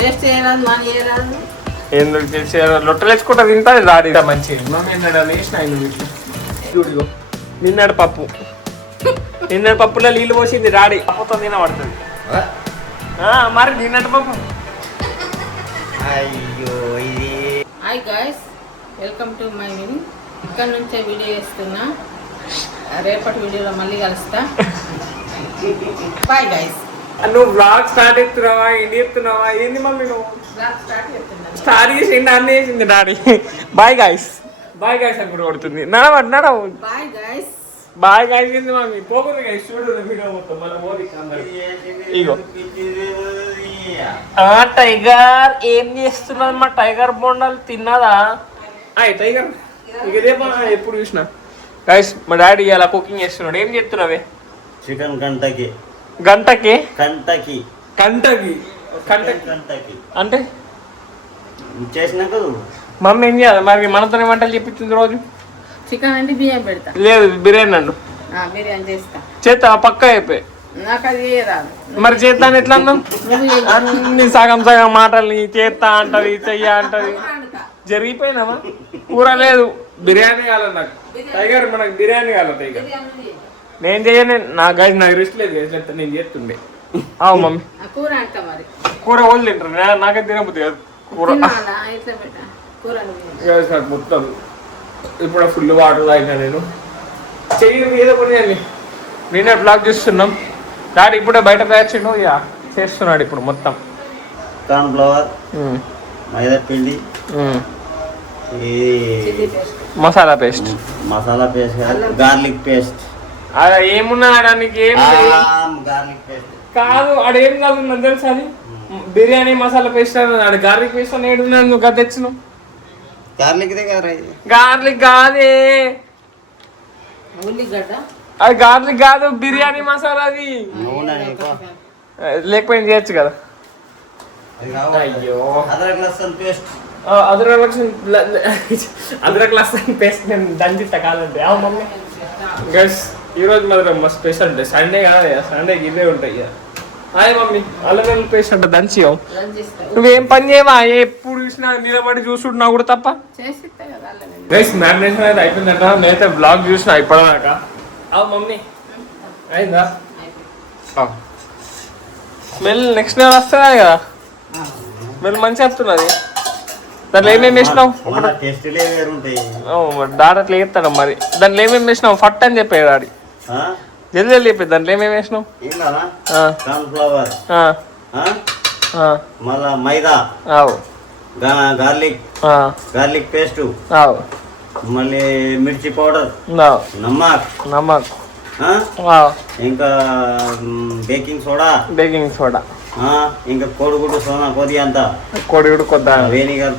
Taste చేయరాదు మన చేయరాదు ఎందుకు చేసి లొట్టలు వేసుకుంటా తింటా రాడి మంచిగా వేసిన చూడిగో నిన్నటి పప్పు నిన్నటి పప్పులో నీళ్ళు పోసింది రాడి పప్పుతో తినబడుతుంది మరి నిన్నటి పప్పు. అయ్యో ఇది hi guys, welcome to my win. ఇక్కడ నుంచే వీడియో చేస్తున్నా. రేపటి వీడియోలో మళ్ళీ కలుస్తా. Bye guys. నువ్వు బ్లాగ్ స్టార్ట్ ఎత్తున్నావా ఏంటి చెప్తున్నావా ఏంది మమ్మీ నువ్వు స్టార్ట్ చేసింది అన్నీ చేసింది daddy. Bye guys bye guys అని కూడా కొడుతుంది నడవ బాయ్ గాయ్స్. బాయ్ గాయ్స్ ఏంది మమ్మీ పోకుండా గాయ్స్ చూడు వీడియో మొత్తం మన మోదీ ఇగో టైగర్ ఏం చేస్తున్నది మా టైగర్ బొండాలు తిన్నదా టైగర్ ఇదే ఎప్పుడు చూసినా గాయ్స్ మా డాడీ అలా కుకింగ్ చేస్తున్నాడు. ఏం చెప్తున్నావే? చికెన్ గంటకి గంటకి గంటకి గంటకి గంటకి అంటే చేసినాక మమ్మీ ఏం చేయాలి మరి మనతోనే వంటలు చెప్పించింది రోజు. చికెన్ అంటే బియ్యం పెడతా. లేదు బిర్యానీ అండు బిర్యానీ చేస్తా. చేస్తా పక్క అయిపోయి నాకు అది రాదు. మరి చేస్తాను ఎట్లా అన్నాం? అన్ని సగం సగం మాటల్ని చేస్తా అంటది చెయ్య అంటది. జరిగిపోయినామా? కూర లేదు బిర్యానీ కావాలి నాకు. టైగర్ మనకు బిర్యానీ కావాలి టైగర్. నేను చెయ్యను నా గైజ్ నాకు రెస్ట్ లేదు గైజ్ నేను చేస్తుండే. అవు మమ్మీ కూర అంట మరి కూర వాళ్ళు తింటారు నాకైతే తినబుద్ది కాదు కూర. నాకు మొత్తం ఇప్పుడు ఫుల్ వాటర్ తాగినా నేను. చెయ్యి ఏదో పని అని నేనే బ్లాగ్ చూస్తున్నాం. డాడీ ఇప్పుడే బయట పేర్చిండు ఇక చేస్తున్నాడు ఇప్పుడు మొత్తం. కార్న్ ఫ్లవర్ మైదా పిండి masala paste masala paste garlic paste అలా ఏమున్నా నీకు ఏం గార్లిక్ పేస్ట్ కాదు ఆడేం కాదు నాకు తెలుసు. అది బిర్యానీ మసాలా పేస్ట్ ఆడ గార్లిక్ పేస్ట్ అని ఏడున్నాడు నువ్వు కదా తెచ్చినావు. గార్లిక్ కాదే ఉల్లిగడ్డ అది గార్లిక్ కాదు బిర్యానీ మసాలా అది. లేకపోయింది చేయొచ్చు కదా. అయ్యో అదరక్ లసన్ పేస్ట్ నేను దంచిస్తా కాదంటే. అవు మమ్మీ గైస్ ఈరోజు మాత్రం మా స్పెషల్ డే. సండే కాదు సండేకి ఇవే ఉంటాయి. అదే మమ్మీ అల్లం పేస్ట్ అంటే దంచి నువ్వేం పని చేయవా? ఎప్పుడు చూసినా నిలబడి చూసుకుంటున్నా కూడా తప్ప. గైస్ మ్యారినేషన్ అయితే అయిపోయిందంట. నేనైతే బ్లాగ్ చూసిన ఇప్పటిదాకా. అవు మమ్మీ అయిందా? స్మెల్ నెక్స్ట్ లెవెల్ వస్తుందా కదా. స్మెల్ మంచిగా వస్తున్నది. దాంట్లో ఏమేమి వేసినావు? డాడీ అట్లా వేస్తాడు మరి. దాంట్లో ఏమేమి వేసినావు ఫట్ అని చెప్పాడు డాడీ. జల్దీ జల్దీ చెప్పి దాంట్లో ఏమేమి వేసినావు? మళ్ళా మైదా గార్లిక్ గార్లిక్ పేస్ట్ మళ్ళీ మిర్చి పౌడర్ నమ్మక్ ఇంకా బేకింగ్ సోడా ఇంకా కోడిగుడ్డు సోనా కొద్ది అంతా కోడిగుడ్డు కొద్ది వెనిగర్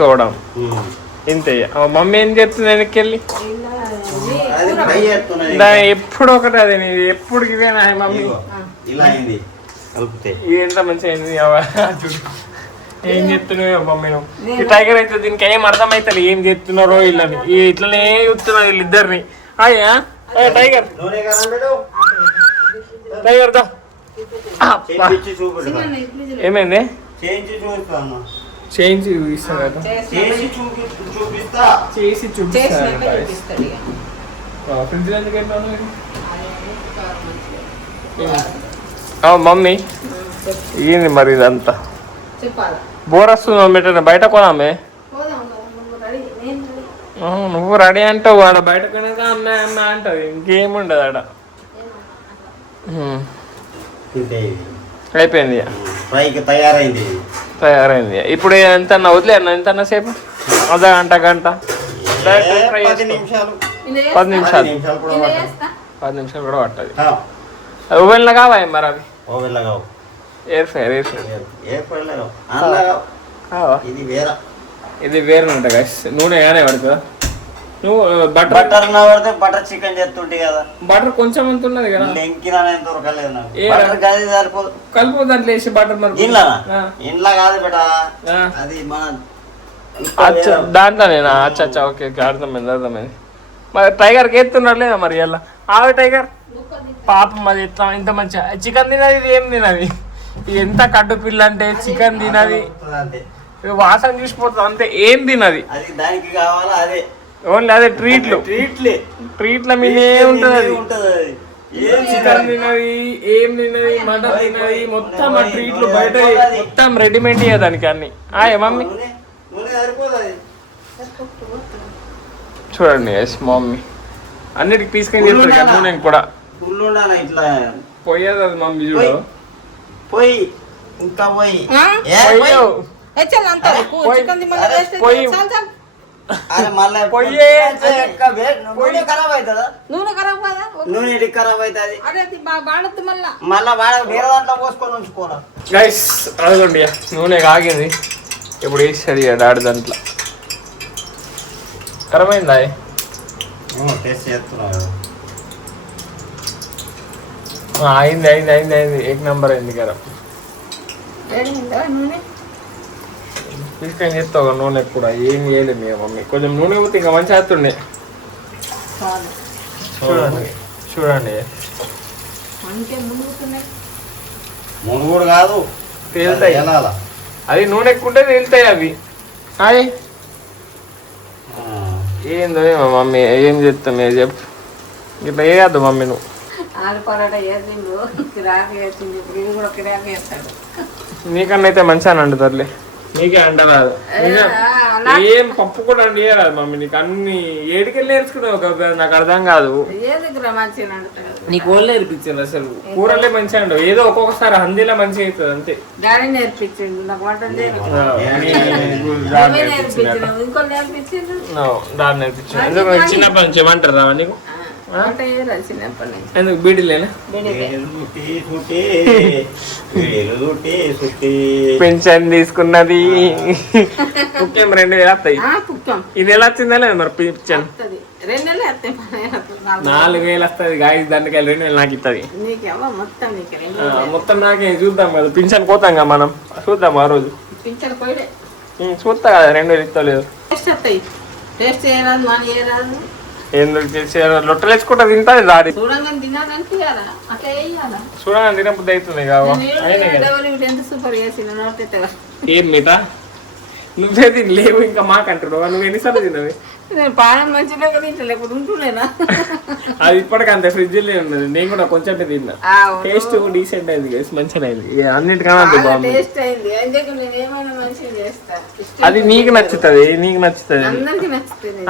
తోవడం ఇంతే. మమ్మీ ఏం చెప్తుంది వెనక్కి వెళ్ళి? ఎప్పుడు ఒకటి అది ఎప్పుడు ఇవేనా మమ్మీ ఇలా అయింది ఎంత మంచిగా అయింది. ఏం చెప్తున్నావు మమ్మీ నువ్వు? ఈ టైగర్ అయితే దీనికి ఏం అర్థమైతే ఏం చెప్తున్నారో వీళ్ళని ఇట్లనే చూస్తున్నారు వీళ్ళిద్దరిని. అయ్యా టైగర్ టైగర్ దా ఏమైంది? చేయించి చూపిస్తాను కదా. చేసి చూపిస్తాను. ఫ్రిడ్జ్ ఎందుకు మమ్మీ ఏంది మరి ఇదంతా బోర్ వస్తుంది పెట్టండి బయట కొనామే. నువ్వు రెడీ అంటావు ఆడ బయట కొనక అమ్మాయి అమ్మాయి అంటది ఇంకేముండదు ఆడ. అయిపోయింది తయారైంది. ఇప్పుడు ఎంత వదిలే అన్న ఎంత అన్న సేపు అదా గంట 10 నిమిషాలు 10 నిమిషాలు కూడా పట్టదు. ఓవెన్లో కావాలి మరి అవి ఎయిర్ ఫ్రైర్ ఇది వేరే ఉంటాయి గైస్. నూనె ఏమైనా పడుతుందా? నువ్వు బటర్ చికెన్ చేస్తుంటే కదా. బటర్ కొంచెం అంత ఉన్నది కదా కలుపు దాంట్లో వేసి బటర్ మరి ఇంట్లో కాదు బేటా అది దాంట్లోనేనా? అచ్చా ఓకే అర్థమైంది. మరి టైగర్కి ఎత్తున్నారు లేదా మరి ఇలా? ఆవి టైగర్ పాపం అది ఇంత మంచిగా చికెన్ తినది ఇది ఏం తినది ఎంత కట్టు పిల్ల అంటే చికెన్ తినది, అంతే వాసన చూసిపోతుంది అంతే, ఏం తినది. అది దానికి కావాలా అదే ఓన్లీ అదే ట్రీట్లు, ట్రీట్ల మీదే ఉంటుంది అది. ఏం చికెన్ తినది, ఏం తినది, మటన్ తినది, మొత్తం ఆ ట్రీట్లు బయట మొత్తం రెడీమేడ్ దానికి అన్ని. మమ్మీ చూడండి ఎస్ మమ్మీ అన్నిటికి తీసుకొని చెప్తారు కదా నూనె కూడా ఇట్లా పోయేది అది మమ్మీ చూడు. పోయి ఇంకా పోయి పోయి అరే మళ్ళీ పొయ్యే నూనె ఖరాబ్ అవుతుందా? నూనె ఖరాబ్ కదా, నూనె ఎడికి ఖరాబ్ అవుతుంది. అదే వాడద్దు మళ్ళా. మళ్ళా వేరే దాంట్లో పోసుకొని ఉంచుకోరా గైస్. అదిగోండి నూనె కాగింది, ఇప్పుడు వేసేది డాడీ దాంట్లో. ఖరాబైందా? టేస్ట్ చేస్తున్నావు. అయింది అయింది అయింది అయింది, ఏక్ నెంబర్ అయింది ఖరాబ్. నూనె తీసుకొని చేస్తావు నూనె కూడా ఏం చేయలేదు మీ మమ్మీ. కొంచెం నూనె పోతే ఇంకా మంచి అవుతుండే. చూడండి చూడండి మునుగుడు కాదు తేలుతాయి, అది నూనె ఎక్కుంటే తేలుతాయి అవి. హాయ్ ఏందో ఏమో మమ్మీ, ఏం చెప్తాం ఏ చెప్పు, ఇట్లా వేయద్దు మమ్మీ నువ్వు. ఆలు పరోటా వేసిండు, కిరాకు వేసిండు, ఇప్పుడు ఇది కూడా కిరాకు వేస్తాడు. నీకన్నా అయితే మంచిగా అండుతారులే, నీకే అంటరాదు. ఏం పప్పు కూడా అండియరాదు మమ్మీ నీకు. అన్ని ఏడికెళ్ళి నేర్చుకున్నావు కదా, నాకు అర్థం కాదు. నీకు ఓళ్ళు నేర్పించారు అసలు, కూరలే మంచిగా అండవు. ఏదో ఒక్కొక్కసారి హందీలో మంచిగా అవుతుంది అంతే. డాడీ నేర్పించిండు నాకు వంట నేర్పించాను. ఎందుకు చిన్నప్పటి నుంచి ఏమంటారా నీకు? ఎందుకు బీడీలేనా? పెన్షన్ తీసుకున్నది ముఖ్యం 2000 వస్తాయి. ఇది ఎలా వచ్చిందా లేదు మరి పెన్షన్? 4000 వస్తుంది గాయస్, దానికి 2000 నాకు ఇస్తుంది. మొత్తం నాకే చూద్దాం కదా, పింఛన్ పోతాం కదా మనం, చూద్దాం ఆ రోజు చూస్తా కదా 2000 ఇస్తలేదు. ఎందుకు లొట్టలు వేసుకుంటా తింటుంది దాడి చూడండి తినబుద్ధి అవుతుంది కావా. ఏం మీట నువ్వే తినలేవు ఇంకా మాకంటున్నావు, నువ్వు ఎన్నిసార్లు తినవి? పానం మంచిగా తింటా, లేకపోతే ఉంటుండేనా? అది ఇప్పటికంతే ఫ్రిడ్జ్ లో ఉన్నది, నేను కూడా కొంచెం తిన్నా. టేస్ట్ డీసెంట్ అయింది, మంచిగా అయింది. అన్నిటికన్నా అది నీకు నచ్చుతుంది, నీకు నచ్చుతుంది.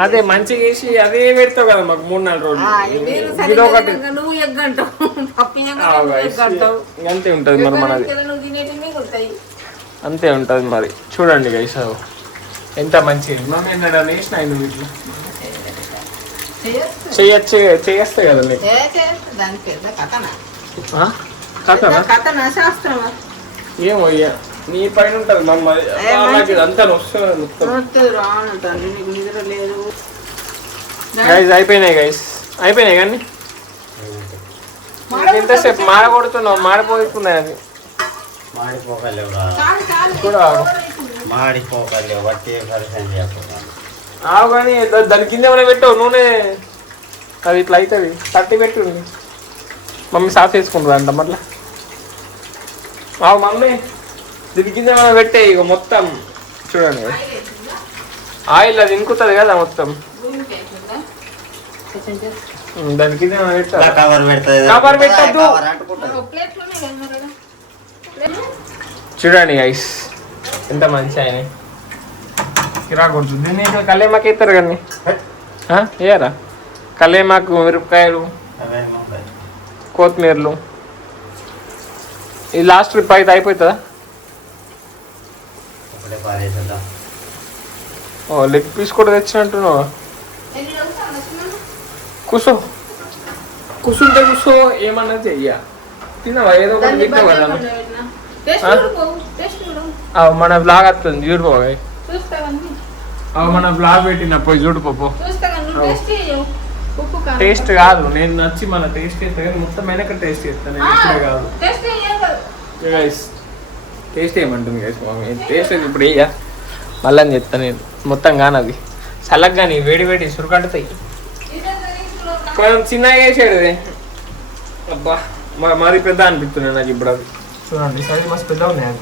అదే మంచిగా వేసి అదే పెడతావు కదా మాకు 3-4 రోజులు. అంతే ఉంటది మరి మనది, అంతే ఉంటది మరి. చూడండి గైస్ ఎంత మంచిగా వేసిన నువ్వు ఇట్లా చేయొచ్చు కదా నీకు. ఏమో నీ పైన ఉంటది మమ్మ, అంతా గైస్. అయిపోయినాయి గైస్, అయిపోయినాయి కానీ ఎంతసేపు మాడగొడుతున్నావు, మాడిపోతున్నాయి అది కూడా. కానీ దాని కింద ఏమైనా పెట్టావు నూనె, అది ఇట్లా అవుతుంది. తట్టి పెట్టి మమ్మీ సాఫ్ చేసుకుంటుంది అంట మళ్ళీ. మమ్మీ దీని కింద ఏమైనా పెట్టే ఇక మొత్తం చూడండి, ఆయిల్ అది ఇంకుతుంది కదా మొత్తం. దాని కింద ఏమైనా పెట్టా, కవర్ పెట్టద్దు. చూడండి ఐస్ ఎంత మంచి ఆయన కిరా కొడుతుంది. దీన్ని ఇట్లా కల్లేమాకు వేస్తారు కానీ వేయరా? కల్లేమాకు, మిరపకాయలు, కొత్తిమీరలు. ఇది లాస్ట్ ట్రిప్ అయితే అయిపోతుందా? ఓ లెగ్ పీస్ కూడా తెచ్చినట్టున్నావా? కూర్చో, కూర్చుంటే కూర్చో, ఏమన్నా చెయ్య. తినవా ఏదో ఒకటి తింటావు కదా. మన బ్లాగ్ వస్తుంది చూడిపోయి, మన బ్లాగ్ పెట్టిన పోయి చూడిపో. టేస్ట్ కాదు, నేను నచ్చి మన టేస్ట్ చేస్తా కానీ మొత్తం వెనక టేస్ట్ చేస్తాను, ఇప్పుడే కాదు. టేస్ట్ ఏమంటుంది టేస్ట్ ఇప్పుడు వేయ మళ్ళీ అని చెప్తాను నేను. మొత్తం కానీ అది చల్లగా కానీ వేడి వేడి సురుకంటుతాయి. కొంచెం చిన్నగా వేసాడు అది, అబ్బా మరి పెద్ద అనిపిస్తున్నాయి నాకు ఇప్పుడు. అది చూడండి సైజ్ మస్తు పెద్దగా ఉన్నాయి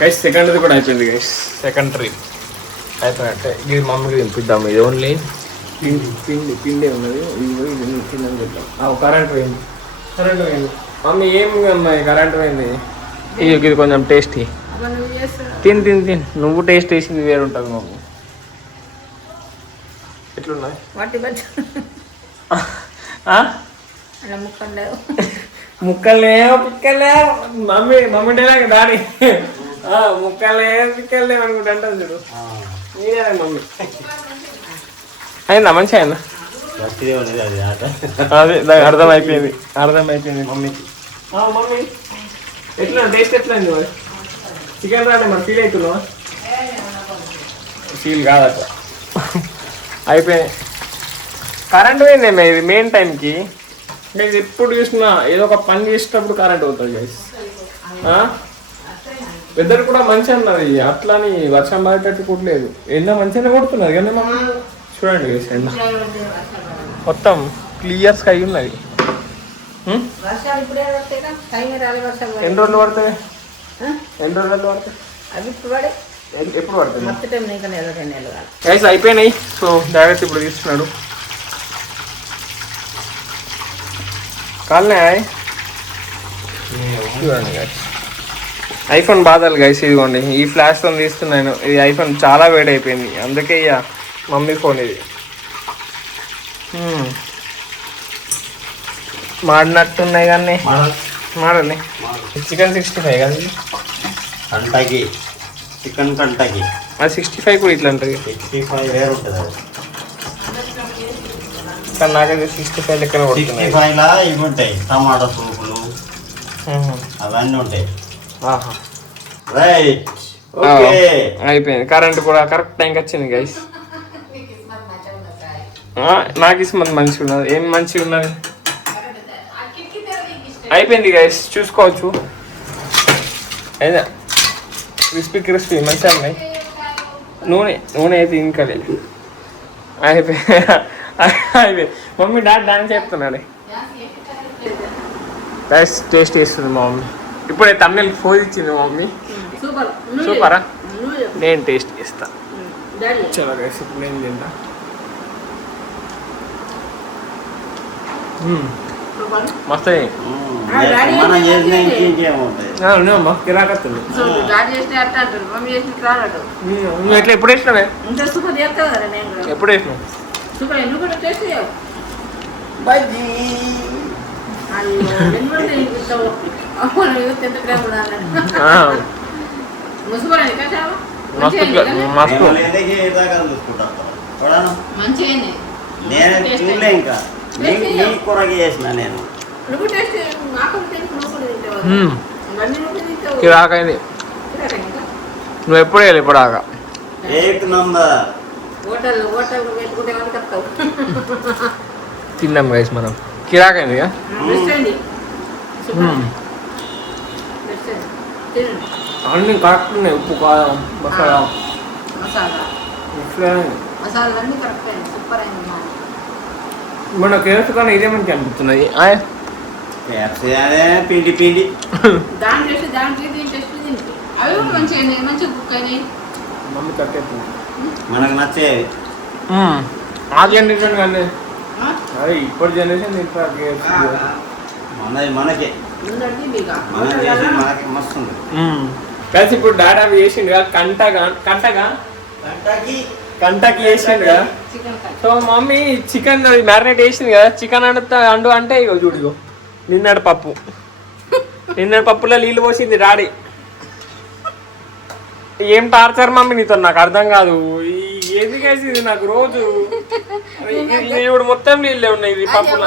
గైస్. సెకండ్ది కూడా అయిపోయింది గైస్. సెకండ్ ట్రిప్ అయిపోయినట్టే. ఇది మమ్మీకి తినిపిద్దాం. ఇది ఓన్లీ పిండి ఉన్నది. ఇది తిందని చెప్తాం. కరెంట్ పోయింది. మమ్మీ ఏం అమ్మాయి కరెంట్ పోయింది. ఇది కొంచెం టేస్టీ. తిని నువ్వు టేస్ట్ వేసింది వేరు ఉంటుంది మమ్మీ. ఎట్లున్నాయి ముక్కలే పిక్కలే మమ్మీ డైలాగ్ డాడీ ముక్కలే పిక్కలే అనుకుంటే అంటాను చూడు. మీరే మమ్మీ అయిందా మంచిగా అయిందా? అదే దానికి అర్థమైపోయింది మమ్మీకి. మమ్మీ ఎట్లా టేస్ట్ ఎట్లా అయింది మరి? చికెన్ రాలే మరి ఫీల్ అవుతున్నావా? ఫీల్ కాదట. అయిపోయింది. కరెంట్ పోయిందేమే ఇది మెయిన్ టైంకి. నేను ఎప్పుడు చూసినా ఏదో ఒక పని చేసేటప్పుడు కరెంట్ పోతుంది గైస్. వెదర్ కూడా మంచిగా ఉన్నది. అట్లా అని వర్షం పడేటట్టు కొట్టలేదు. ఎండ మంచిగానే కొడుతున్నది కానీ మనం చూడండి గైస్ ఎండ మొత్తం క్లియర్ స్కై ఉన్నది. ఎన్ని రోజులు పడుతుంది? ఎప్పుడు పడుతుంది గైస్? అయిపోయినాయి. సో డైరెక్ట్ ఇప్పుడు తీస్తున్నాడు. కాలనే చూడండి గైస్. ఐఫోన్ బాధలు గైస్. ఇదిగోండి ఈ ఫ్లాష్తో తీస్తున్నాను. ఇది ఐఫోన్ చాలా వేడి అయిపోయింది. అందుకే ఇక మమ్మీ ఫోన్ ఇది. మాడినట్టున్నాయి కానీ మాడాలి. చికెన్ 65 కదా కంటకి చికెన్ కంటకి. అది 65 కూడా ఇట్లా ఉంటుంది. 65 వేరు ఉంటుంది. కానీ నాకైతే 65 లెక్కన పడుతుంది. 65లా ఇవి ఉంటాయి టమాటా సూపులు అవన్నీ ఉంటాయి. రైట్ ఓకే అయిపోయింది. కరెంట్ కూడా కరెక్ట్ టైంకి వచ్చింది గైస్. నాకు ఇస్మంది మంచిగా ఉన్నది. ఏం మంచిగా ఉన్నది అయిపోయింది గైస్. చూసుకోవచ్చు. అయినా క్రిస్పీ మంచిగా ఉన్నాయి. నూనె అయితే ఇంకా లేదు. అయిపోయింది. మమ్మీ డాన్స్ చెప్తున్నాడు. టేస్ట్ చేస్తుంది మా మమ్మీ. ఇప్పుడే తమిళ ఫోన్ ఇచ్చింది మా మమ్మీ. సూపరా? నేను టేస్ట్ చేస్తా. చలో గైస్ ఇప్పుడు నేను తింటా. మస్తు కిరాకత్తుంది. నువ్వు ఎట్లా ఎప్పుడు వేసినావే? ఎప్పుడు వేసినావు? కిరాకైంది. నువ్వు ఎప్పుడు వెళ్ళి ఇప్పుడు దాకా తిన్నాం గైస్ మనం. కిరాకైంది అన్నీ కరెక్ట్ ఉన్నాయి. ఉప్పు కారం మసాలా మన కేసు కానీ ఇదే మంచి అనిపిస్తున్నది. పిండి పిండి మమ్మీ కట్టేస్తుంది మనకు నచ్చేది. ఆ జనరేషన్ కానీ అదే ఇప్పటి జనరేషన్ మనకే మస్తుంది. కలిసి ఇప్పుడు డాడీ అవి చేసిండు కదా కంటకి చేసిండు కదా. సో మమ్మీ చికెన్ మ్యారినేట్ చేసింది కదా. చికెన్ అండు అంటే ఇగో చూడు నిన్నటి పప్పులో నీళ్ళు పోసింది డాడీ. ఏం టార్చర్ మమ్మీ నీతో నాకు అర్థం కాదు. ఏది కలిసింది నాకు రోజు ఇప్పుడు మొత్తం నీళ్ళే ఉన్నాయి ఇది పప్పులో.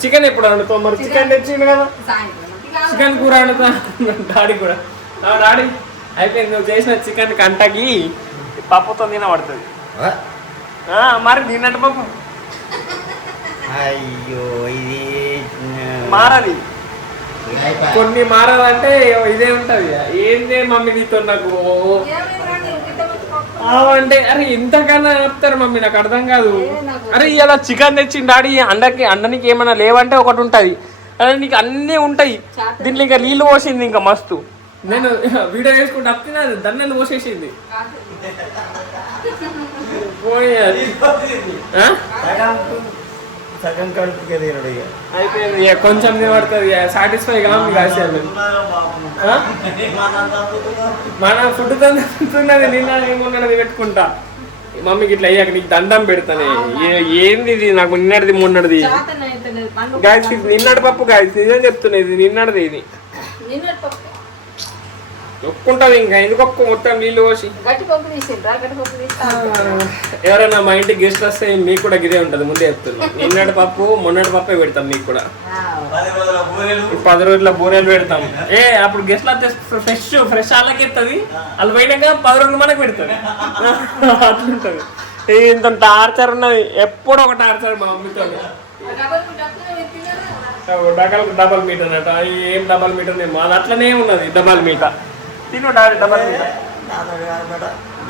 చికెన్ ఎప్పుడు వండుతావు మరి? చికెన్ తెచ్చిండు కదా. చికెన్ కూర వండుతా డాడీ కూడా. డాడీ అయిపోయింది. నువ్వు చేసిన చికెన్ కంటకి పప్పుతో తినబడుతుంది. మరి నిన్నటి పప్పు అయ్యో ఇది మారాలి. కొన్ని మారాలంటే ఇదే ఉంటది. ఏందే మమ్మీ నీతో నాకు అంటే అరే ఇంతకన్నా చెప్తారు మమ్మీ, నాకు అర్థం కాదు. అరే ఇలా చికెన్ తెచ్చిండు డాడీ, అండనికి ఏమైనా లేవంటే ఒకటి ఉంటుంది, అరే నీకు అన్నీ ఉంటాయి. దీంట్లో ఇంకా నీళ్ళు పోసింది ఇంకా మస్తు. నేను వీడియో వేసుకుంటే అప్పినది దన్నెలు పోసేసింది. అయిపోయింది కొంచెం పడుతుంది, సాటిస్ఫై కాదు కాసేది. మన ఫుడ్ తిన్నది నిన్న ఏమున్నది పెట్టుకుంటా. మమ్మీకి ఇట్లా అయ్యాక నీకు దండం పెడతానే. ఏంది ఇది నాకు నిన్నటిది మొన్నటిది గాయస్, నిన్నటి పప్పు గాయస్, నిజం చెప్తున్నా ఇది నిన్నటిది. ఇది ఒప్పుకుంటది ఇంకా ఎందుకు ఒప్పు మొత్తం నీళ్ళు పోసి. ఎవరైనా మా ఇంటికి గెస్ట్ వస్తే మీకు కూడా గిదే ఉంటుంది, ముందే చెప్తున్నా. నిన్నటి పప్పు మొన్నటి పప్పే పెడతాం మీకు కూడా. 10 రోజుల బూరెలు పెడతాం. అప్పుడు గెస్ట్ వస్తే ఫ్రెష్ వాళ్ళకి ఎత్తది, వాళ్ళు పోయినాక 10 రోజులు మనకు పెడుతుంది. అట్లుంటది. ఇంత టార్చర్ ఉన్నది, ఎప్పుడు ఒక టార్చర్ మా మమ్మీతో. డబల్ మీట్ అన్నట. ఏం డబల్ మీట్ ఉంది మాది, అట్లనే ఉన్నది డబల్ మీట. తిను డాడీ డబల్ మీట.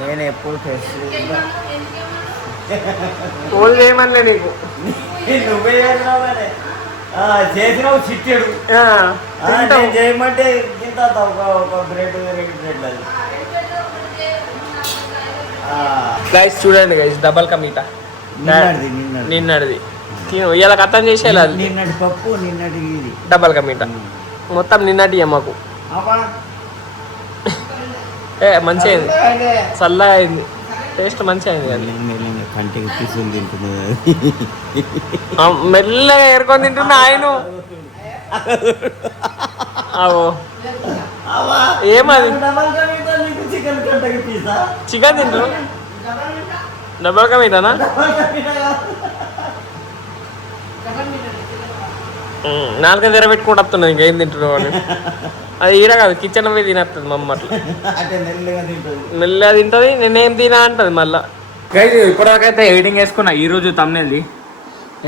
నేను ఎప్పుడు ఫ్రెష్ ఓళ్ళు ఏమనలే నీకు, నువ్వే చేసినావు చిట్టాడు చేయమంటే ఇంత ఒక బ్రెడ్ 2 బ్రెడ్లు అది. గైస్ చూడండి గైస్, డబల్ కా మీట నిన్నటిది. ఇవాళ కథం చేసేలా నిన్నటి పప్పు నిన్నటి డబల్ కా మీట మొత్తం నిన్నటి మాకు. మంచిగా అయింది, చల్లగా అయింది, టేస్ట్ మంచిగా అయింది. కంటికి తీసుకుని తింటున్నది, మెల్లగా ఏరుకొని తింటున్నా ఆయన. ఏమది చికెన్ తింటు డబల్ కా మీటనా? నాలుగు తెర పెట్టుకుంటూ వస్తున్నాయి ఇంకేం తింటున్నావు అని. అది ఈడ కాదు, కిచెన్ పోయి తినేస్తుంది మమ్మ. అట్లా మెల్లగా తింటుంది, నేనేం తినా అంటది మళ్ళా. ఇప్పటివరకైతే ఎడిటింగ్ వేసుకున్నా ఈరోజు తమ్నేల్ది.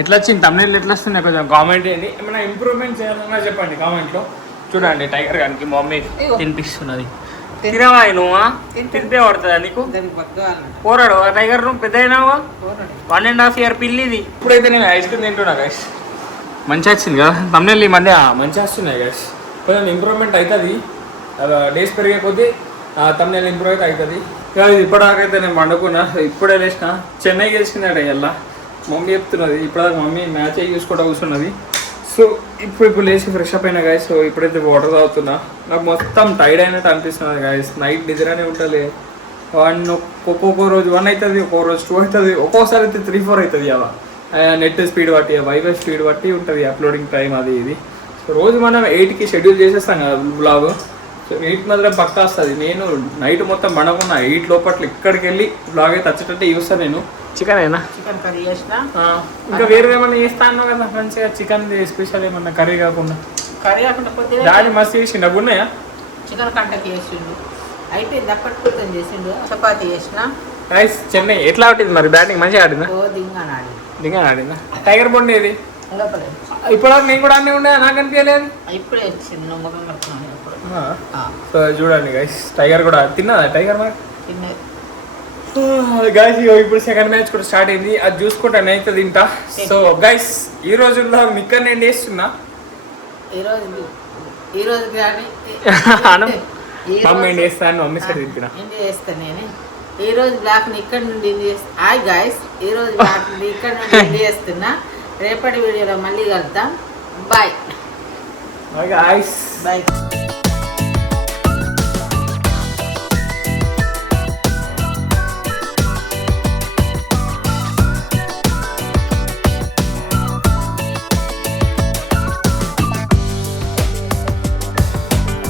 ఎట్లా వచ్చింది తమ్నేల్, ఎట్లా వస్తుంది కొంచెం కామెంట్ చేయండి. ఏమైనా ఇంప్రూవ్మెంట్ చేయాలన్నా చెప్పండి కామెంట్లో. చూడండి టైగర్ గారికి మమ్మీ తినిపిస్తున్నది. తినవా నువ్వు? తింటే పడుతుందా నీకు? పోరాడు టైగర్, నువ్వు పెద్ద అయినావా? 1.5 year పిల్లిది. ఇప్పుడైతే నేను ఐస్ క్రీమ్ తింటున్నా గైస్. మంచిగా వచ్చింది కదా తమ్నేల్, ఈ మధ్య మంచిగా వస్తున్నాయి గైస్. కొంచెం ఇంప్రూవ్మెంట్ అవుతుంది, డేస్ పెరిగే కొద్దీ తమ్నేల్ ఇంప్రూవ్ అయితే అవుతుంది. ఇప్పటిదాకైతే నేను పండుకున్నా, ఇప్పుడే లేచిన. చెన్నై గెలిచిందట ఇలా మమ్మీ చెప్తున్నది. ఇప్పటిదాకా మమ్మీ మ్యాచ్ అయ్యి చూసుకుంటూ కూర్చున్నది. సో ఇప్పుడు లేచి ఫ్రెష్ అప్ అయినా గాయస్. సో ఇప్పుడైతే వాటర్ తాగుతున్నా. నాకు మొత్తం టైర్డ్ అయినట్టు అనిపిస్తున్నది గాయస్. నైట్ నిద్రనే ఉంటుంది. ఒక్కొక్క రోజు 1 అవుతుంది, ఒక్కొక్క రోజు 2 అవుతుంది, ఒక్కోసారి అయితే 3-4 అవుతుంది. అవ నెట్ స్పీడ్ బట్టి, వైఫై స్పీడ్ బట్టి ఉంటుంది అప్లోడింగ్ టైం అది ఇది. సో రోజు మనం 8కి షెడ్యూల్ చేసేస్తాం కదా బ్లాగ్. సో 8 మాత్రం పక్కా వస్తుంది. నేను నైట్ మొత్తం మనకున్న 8 లోపట్ల ఇక్కడికి వెళ్ళి బ్లాగ్ అయితే వచ్చేటట్టు చూస్తాను. నేను చికెన్ అయినా చికెన్ కర్రీ చేసిన, ఇంకా వేరే ఏమన్నా చేస్తా అన్నావు కదా మంచిగా. చికెన్ స్పెషల్ ఏమన్నా కర్రీ కాకుండా పోతే డాడీ మస్తు చేసి డబ్బు ఉన్నాయా? చికెన్ కంటకి చేసిండు, అయిపోయింది. అప్పటి పూర్తం చేసిండు. చపాతీ చేసిన. రైస్ చెన్నై ఎట్లా ఆడింది మరి? బ్యాటింగ్ మంచిగా ఆడిందా? దింగా ఆడిందా? టైగర్ బొండి ఏది? ఇప్పుడు నేను కూడా అన్నీ ఉండే, నాకు అనిపించలేదు. ఇప్పుడే వచ్చింది ముఖం కట్టుకున్నాను. సో చూడండి గైస్, టైగర్ కూడా తిన్నదా? టైగర్ మరి తిన్నది గైస్. ఇప్పుడు సెకండ్ మ్యాచ్ కూడా స్టార్ట్ అయింది, అది చూసుకుంటాను అయితే తింటా. సో గైస్ ఈ రోజుల్లో ఇక్కడ నేను వేస్తున్నా. ఈ రోజు కానీ మమ్మీ ఏం చేస్తాను, మమ్మీ సరే తింటున్నా. ఏంటి చేస్తాను నేను ఈ రోజు బ్లాక్ ని ఇక్కడ నుండి హాయ్ గైస్, ఈ రోజు బ్లాక్ ని ఇక్కడ నుండి చేస్తున్నా. రేపటి వీడియోలో మళ్ళీ కలుద్దాం. Bye guys. బాయ్.